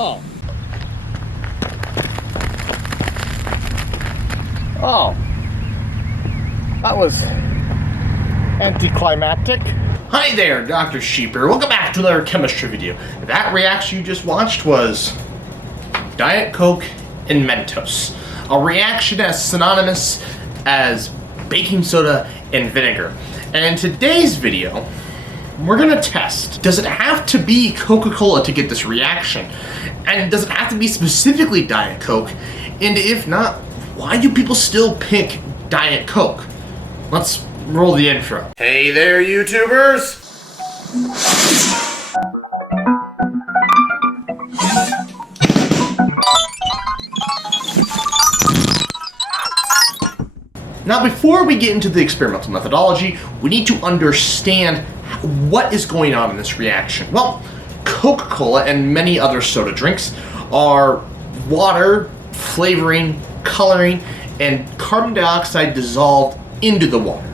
Oh. Oh. That was anticlimactic. Hi there, Dr. Sheeper. Welcome back to another chemistry video. That reaction you just watched was Diet Coke and Mentos. A reaction as synonymous as baking soda and vinegar. And in today's video, we're gonna test, does it have to be Coca-Cola to get this reaction? And does it have to be specifically Diet Coke? And if not, why do people still pick Diet Coke? Let's roll the intro. Hey there, YouTubers! Now, before we get into the experimental methodology, we need to understand what is going on in this reaction. Well, Coca-Cola and many other soda drinks are water, flavoring, coloring, and carbon dioxide dissolved into the water.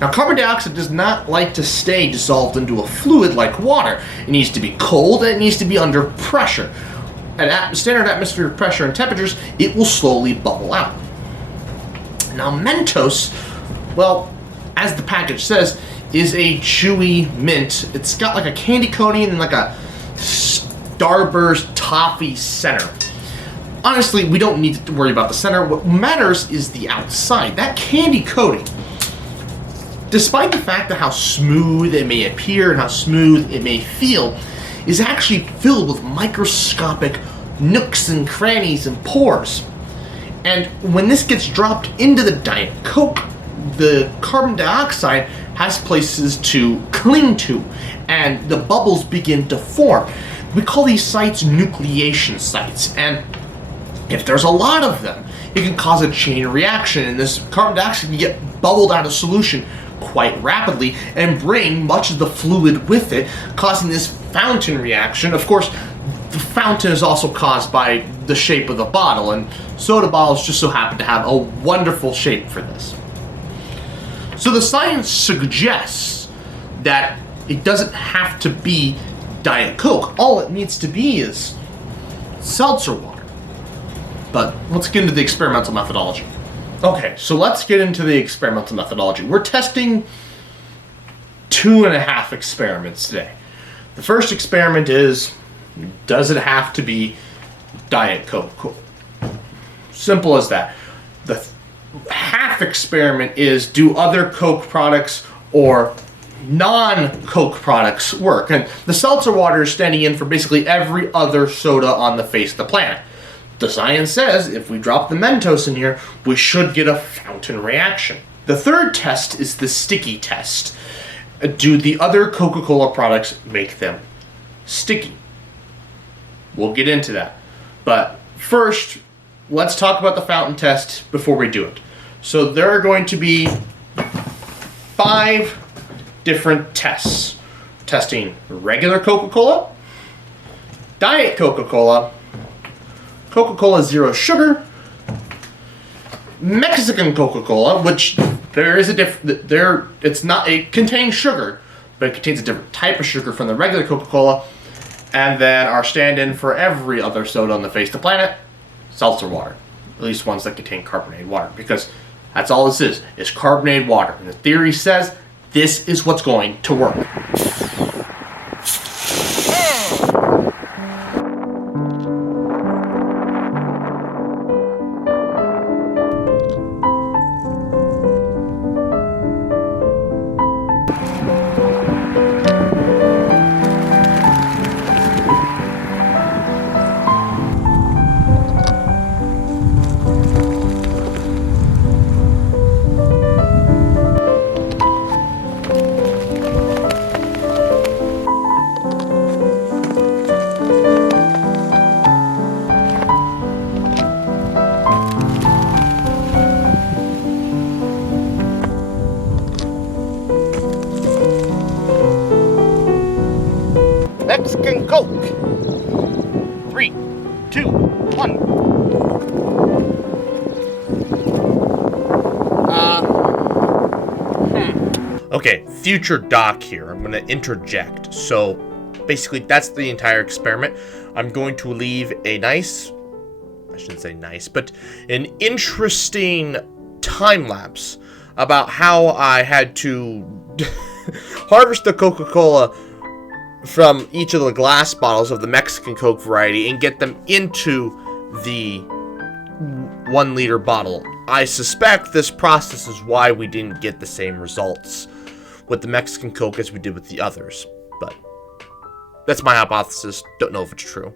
Now, carbon dioxide does not like to stay dissolved into a fluid like water. It needs to be cold and it needs to be under pressure. At standard atmospheric pressure and temperatures, it will slowly bubble out. Now, Mentos, well, as the package says, is a chewy mint. It's got like a candy coating and like a Starburst toffee center. Honestly, we don't need to worry about the center. What matters is the outside, that candy coating. Despite the fact that how smooth it may appear and how smooth it may feel, is actually filled with microscopic nooks and crannies and pores. And when this gets dropped into the Diet Coke, the carbon dioxide has places to cling to, and the bubbles begin to form. We call these sites nucleation sites, and if there's a lot of them, it can cause a chain reaction, and this carbon dioxide can get bubbled out of solution quite rapidly and bring much of the fluid with it, causing this fountain reaction. Of course, the fountain is also caused by the shape of the bottle, and soda bottles just so happen to have a wonderful shape for this. So the science suggests that it doesn't have to be Diet Coke. All it needs to be is seltzer water. But let's get into the experimental methodology. Okay, so let's get into the experimental methodology. We're testing 2.5 experiments today. The first experiment is, does it have to be Diet Coke? Simple as that. The half experiment is, do other Coke products or non-Coke products work? And the seltzer water is standing in for basically every other soda on the face of the planet. The science says if we drop the Mentos in here, we should get a fountain reaction. The third test is the sticky test. Do the other Coca-Cola products make them sticky? We'll get into that. But first, let's talk about the fountain test before we do it. So there are going to be 5 different tests. Testing regular Coca-Cola, Diet Coca-Cola, Coca-Cola Zero Sugar, Mexican Coca-Cola, which there is a it contains sugar, but it contains a different type of sugar from the regular Coca-Cola, and then our stand-in for every other soda on the face of the planet, seltzer water. At least ones that contain carbonated water, because that's all this is carbonated water. And the theory says this is what's going to work. Mexican Coke. 3, 2, 1. Okay, future Doc here. I'm gonna interject. So, basically, that's the entire experiment. I'm going to leave a nice, I shouldn't say nice, but an interesting time lapse about how I had to harvest the Coca-Cola from each of the glass bottles of the Mexican Coke variety and get them into the 1 liter bottle. I suspect this process is why we didn't get the same results with the Mexican Coke as we did with the others, but that's my hypothesis. Don't know if it's true.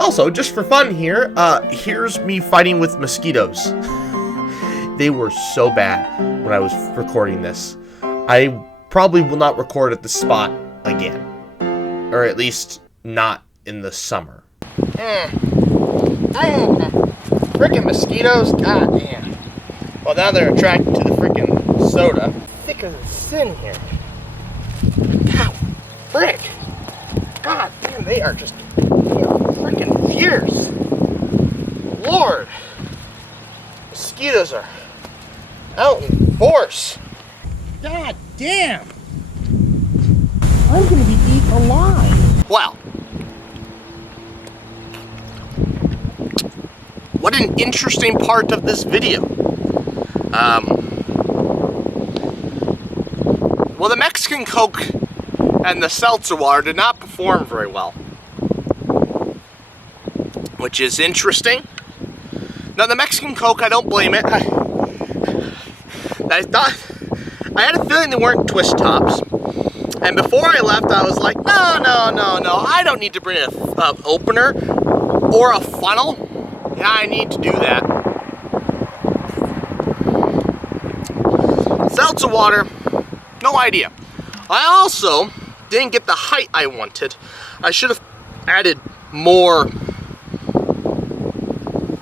Also, just for fun here, here's me fighting with mosquitoes. They were so bad when I was recording this. I probably will not record at the spot again. Or at least not in the summer. Frickin' mosquitoes, goddamn. Well, now they're attracted to the frickin' soda. Thick as sin here. Ow, frick. God damn, they are just freaking fierce. Lord. Mosquitoes are out in force. God damn. I'm gonna be eaten alive. Well. What an interesting part of this video. Well, the Mexican Coke and the seltzer water did not perform very well, which is interesting. Now, the Mexican Coke, I don't blame it. I had a feeling they weren't twist tops, and before I left, I was like, no, I don't need to bring an opener or a funnel. Yeah, I need to do that. Seltzer water, no idea. I also didn't get the height I wanted. I should have added more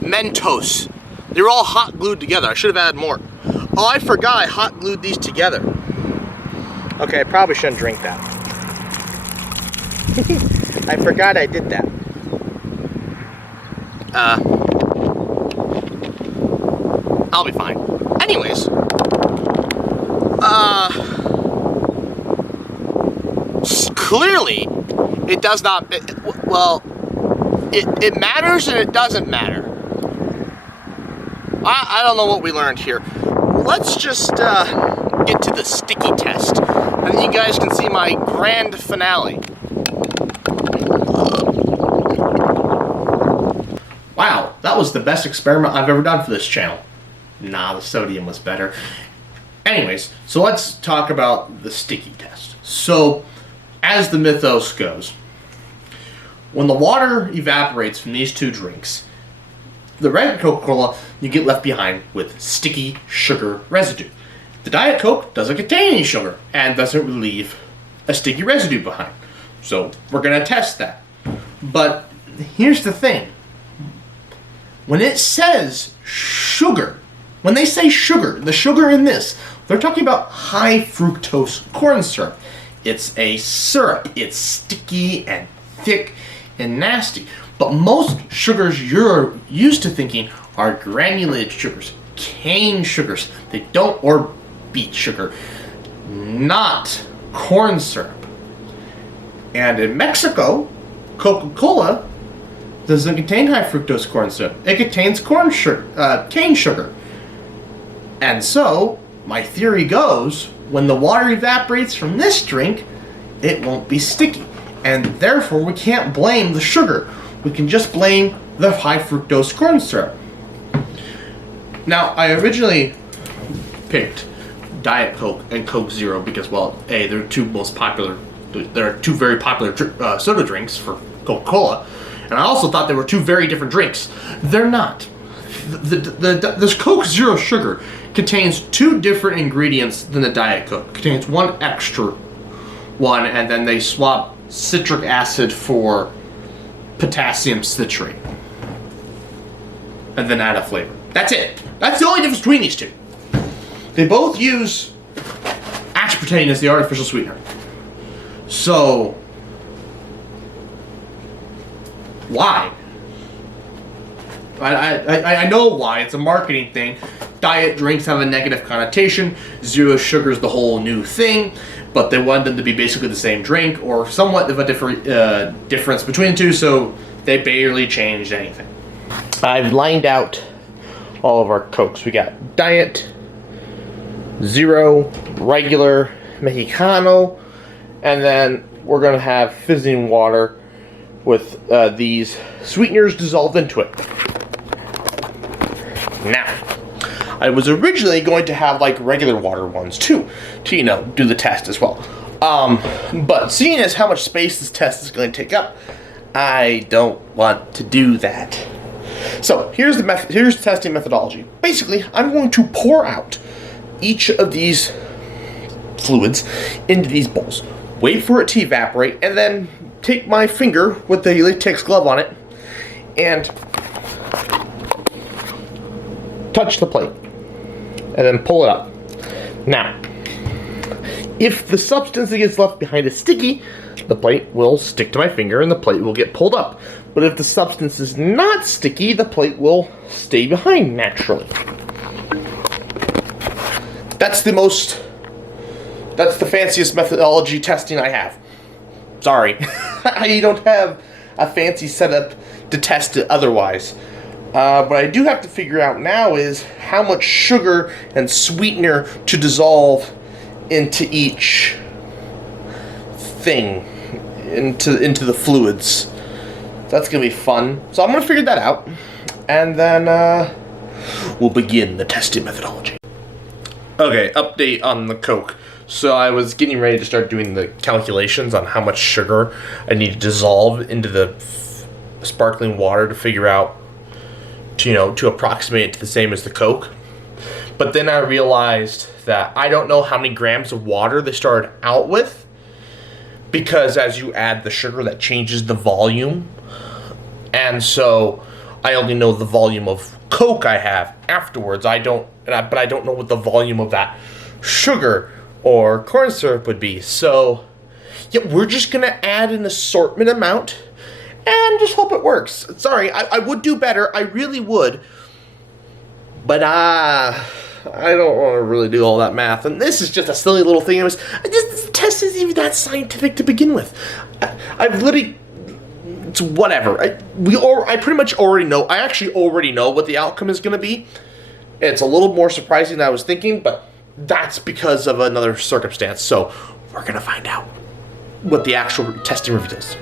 Mentos. They were all hot glued together. I should have added more. Oh, I forgot I hot glued these together. Okay, I probably shouldn't drink that. I forgot I did that. I'll be fine. Anyways, clearly, it does not, it matters and it doesn't matter. I don't know what we learned here. let's just get to the sticky test, and then you guys can see my grand finale. Wow, that was the best experiment I've ever done for this channel. Nah, the sodium was better. Anyways, so let's talk about the sticky test. So, as the mythos goes, when the water evaporates from these two drinks, the red Coca-Cola, you get left behind with sticky sugar residue. The Diet Coke doesn't contain any sugar and doesn't leave a sticky residue behind. So, we're going to test that. But here's the thing. When it says sugar, when they say sugar, the sugar in this, they're talking about high fructose corn syrup. It's a syrup. It's sticky and thick and nasty. But most sugars you're used to thinking are granulated sugars, cane sugars. They don't, or beet sugar, not corn syrup. And in Mexico, Coca-Cola doesn't contain high fructose corn syrup. It contains corn sugar, cane sugar. And so, my theory goes, when the water evaporates from this drink, it won't be sticky. And therefore, we can't blame the sugar. We can just blame the high fructose corn syrup. Now, I originally picked Diet Coke and Coke Zero because, well, A, they're two very popular soda drinks for Coca-Cola. And I also thought they were two very different drinks. They're not. This Coke Zero Sugar contains two different ingredients than the Diet Coke. It contains one extra one, and then they swap citric acid for potassium citrate. And then add a flavor. That's it. That's the only difference between these two. They both use aspartame as the artificial sweetener. So, why? I know why. It's a marketing thing. Diet drinks have a negative connotation. Zero sugar is the whole new thing, but they want them to be basically the same drink or somewhat of a different difference between the two, so they barely changed anything. I've lined out all of our Cokes. We got Diet, Zero, Regular, Mexicano, and then we're going to have fizzing water with these sweeteners dissolved into it. Now, I was originally going to have like regular water ones too, to, you know, do the test as well. But seeing as how much space this test is going to take up, I don't want to do that. So here's the testing methodology. Basically, I'm going to pour out each of these fluids into these bowls, wait for it to evaporate, and then take my finger with the latex glove on it and touch the plate and then pull it up. Now, if the substance that gets left behind is sticky, the plate will stick to my finger and the plate will get pulled up. But if the substance is not sticky, the plate will stay behind naturally. That's the fanciest methodology testing I have. Sorry. I don't have a fancy setup to test it otherwise. What I do have to figure out now is how much sugar and sweetener to dissolve into each thing, into the fluids. That's going to be fun. So I'm going to figure that out, and then we'll begin the testing methodology. Okay, update on the Coke. So I was getting ready to start doing the calculations on how much sugar I need to dissolve into the sparkling water to figure out, to approximate it to the same as the Coke. But then I realized that I don't know how many grams of water they started out with, because as you add the sugar, that changes the volume. And so I only know the volume of Coke I have afterwards. But I don't know what the volume of that sugar or corn syrup would be. So yeah, we're just gonna add an assortment amount and just hope it works. Sorry, I would do better. I really would. But I don't want to really do all that math. And this is just a silly little thing. This test isn't even that scientific to begin with. I've literally... It's whatever. I pretty much already know. I actually already know what the outcome is going to be. It's a little more surprising than I was thinking, but that's because of another circumstance. So we're going to find out what the actual testing reveals.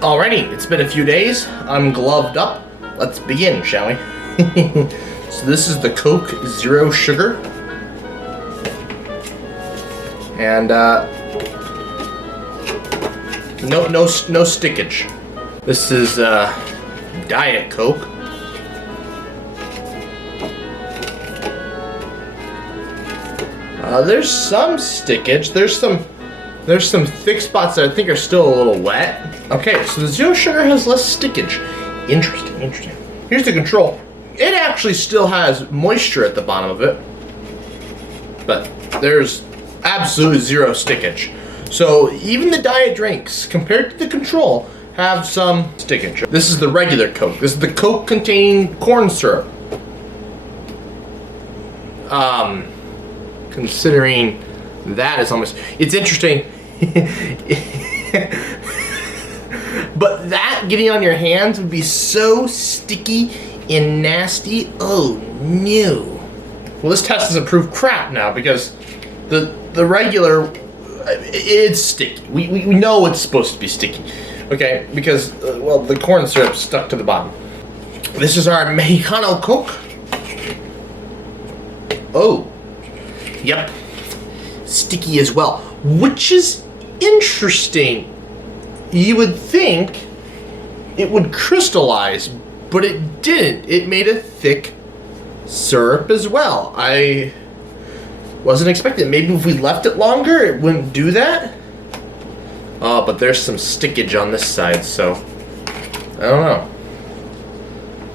Alrighty, it's been a few days. I'm gloved up. Let's begin, shall we? So this is the Coke Zero Sugar. And no stickage. This is Diet Coke. There's some stickage. There's some thick spots that I think are still a little wet. Okay, so the Zero Sugar has less stickage. Interesting. Here's the control. It actually still has moisture at the bottom of it, but there's absolutely zero stickage. So even the diet drinks, compared to the control, have some stickage. This is the regular Coke. This is the Coke containing corn syrup. Considering that is almost, it's interesting. But that getting on your hands would be so sticky and nasty. Oh no. Well, this test doesn't prove crap now because the regular, it's sticky. We know it's supposed to be sticky. Okay, because, well, the corn syrup stuck to the bottom. This is our Mexicano Coke. Oh, yep, sticky as well, which is interesting. You would think it would crystallize, but it didn't. It made a thick syrup as well. I wasn't expecting it. Maybe if we left it longer, it wouldn't do that. Oh, but there's some stickage on this side, so I don't know.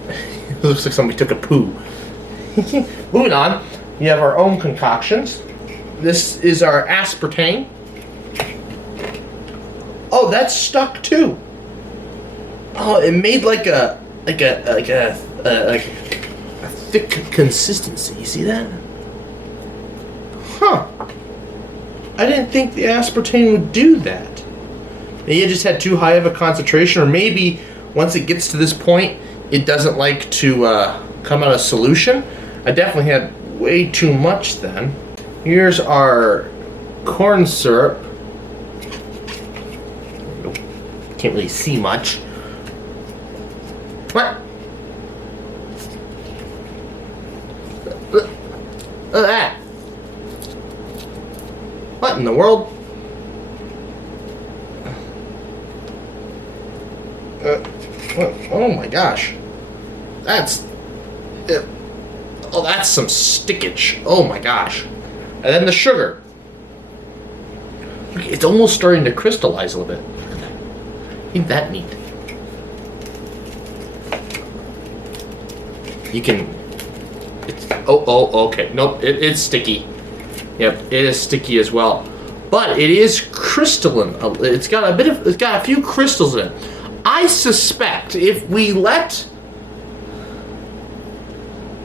It looks like somebody took a poo. Moving on, we have our own concoctions. This is our aspartame. Oh, that's stuck too. Oh, it made like a thick consistency. You see that? Huh. I didn't think the aspartame would do that. Maybe it just had too high of a concentration, or maybe once it gets to this point, it doesn't like to come out of solution. I definitely had way too much then. Here's our corn syrup. Nope. Can't really see much. What? Look at that. What in the world? Oh my gosh. That's... oh, that's some stickage. Oh my gosh. And then the sugar. Look, it's almost starting to crystallize a little bit. Look at that. Ain't that neat? You can... It's, oh, okay. Nope, it's sticky. Yep, it is sticky as well. But it is crystalline. It's got a few crystals in it. I suspect if we let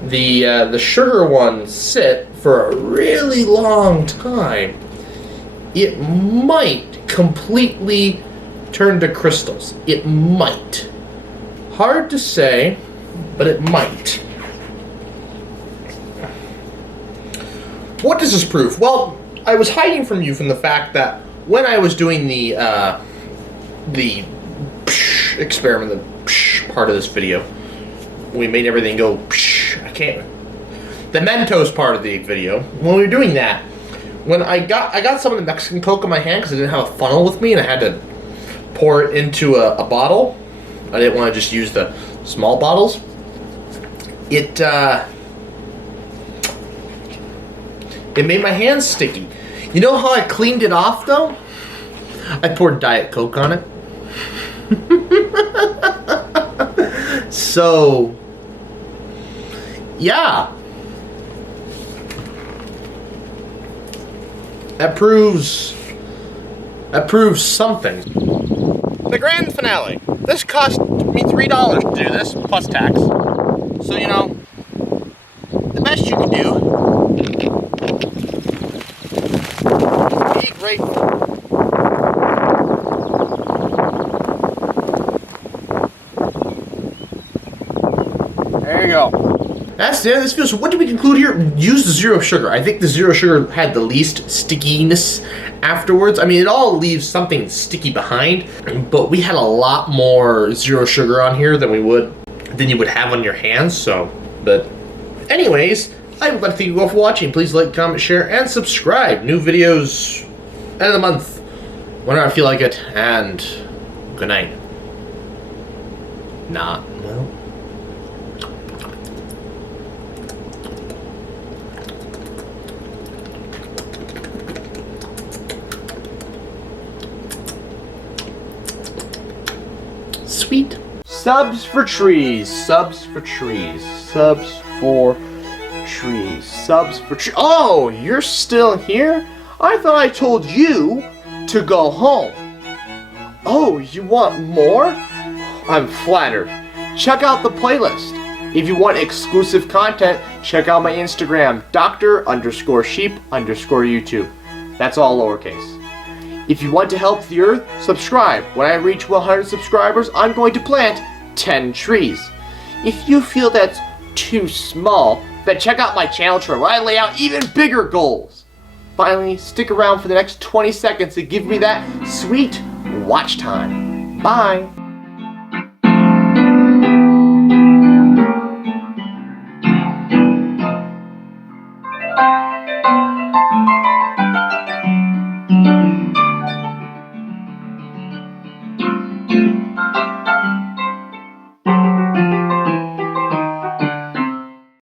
the sugar one sit for a really long time, it might completely turn to crystals. It might. Hard to say, but it might. What does this prove? Well, I was hiding from you from the fact that when I was doing the experiment, the part of this video, we made everything go I can't. The Mentos part of the video, when we were doing that, when I got some of the Mexican Coke in my hand because I didn't have a funnel with me and I had to pour it into a bottle. I didn't want to just use the small bottles. It made my hands sticky. You know how I cleaned it off though? I poured Diet Coke on it. So, yeah. That proves something. The grand finale. This cost me $3 to do this, plus tax. So, you know, the best you can do, be grateful. There you go. That's the end of this video. So what did we conclude here? Use the zero sugar. I think the zero sugar had the least stickiness afterwards. I mean, it all leaves something sticky behind, but we had a lot more zero sugar on here than you would have on your hands. So, but anyways, I would like to thank you all for watching. Please like, comment, share, and subscribe. New videos end of the month, whenever I feel like it. And good night. Nah, well. Sweet. Subs for trees. Subs for trees. Subs for trees. Subs for trees. Oh, you're still here? I thought I told you to go home. Oh, you want more? I'm flattered. Check out the playlist. If you want exclusive content, check out my Instagram, Dr_sheep_YouTube. That's all lowercase. If you want to help the earth, subscribe. When I reach 100 subscribers, I'm going to plant 10 trees. If you feel that's too small, then check out my channel chart where I lay out even bigger goals. Finally, stick around for the next 20 seconds to give me that sweet watch time. Bye.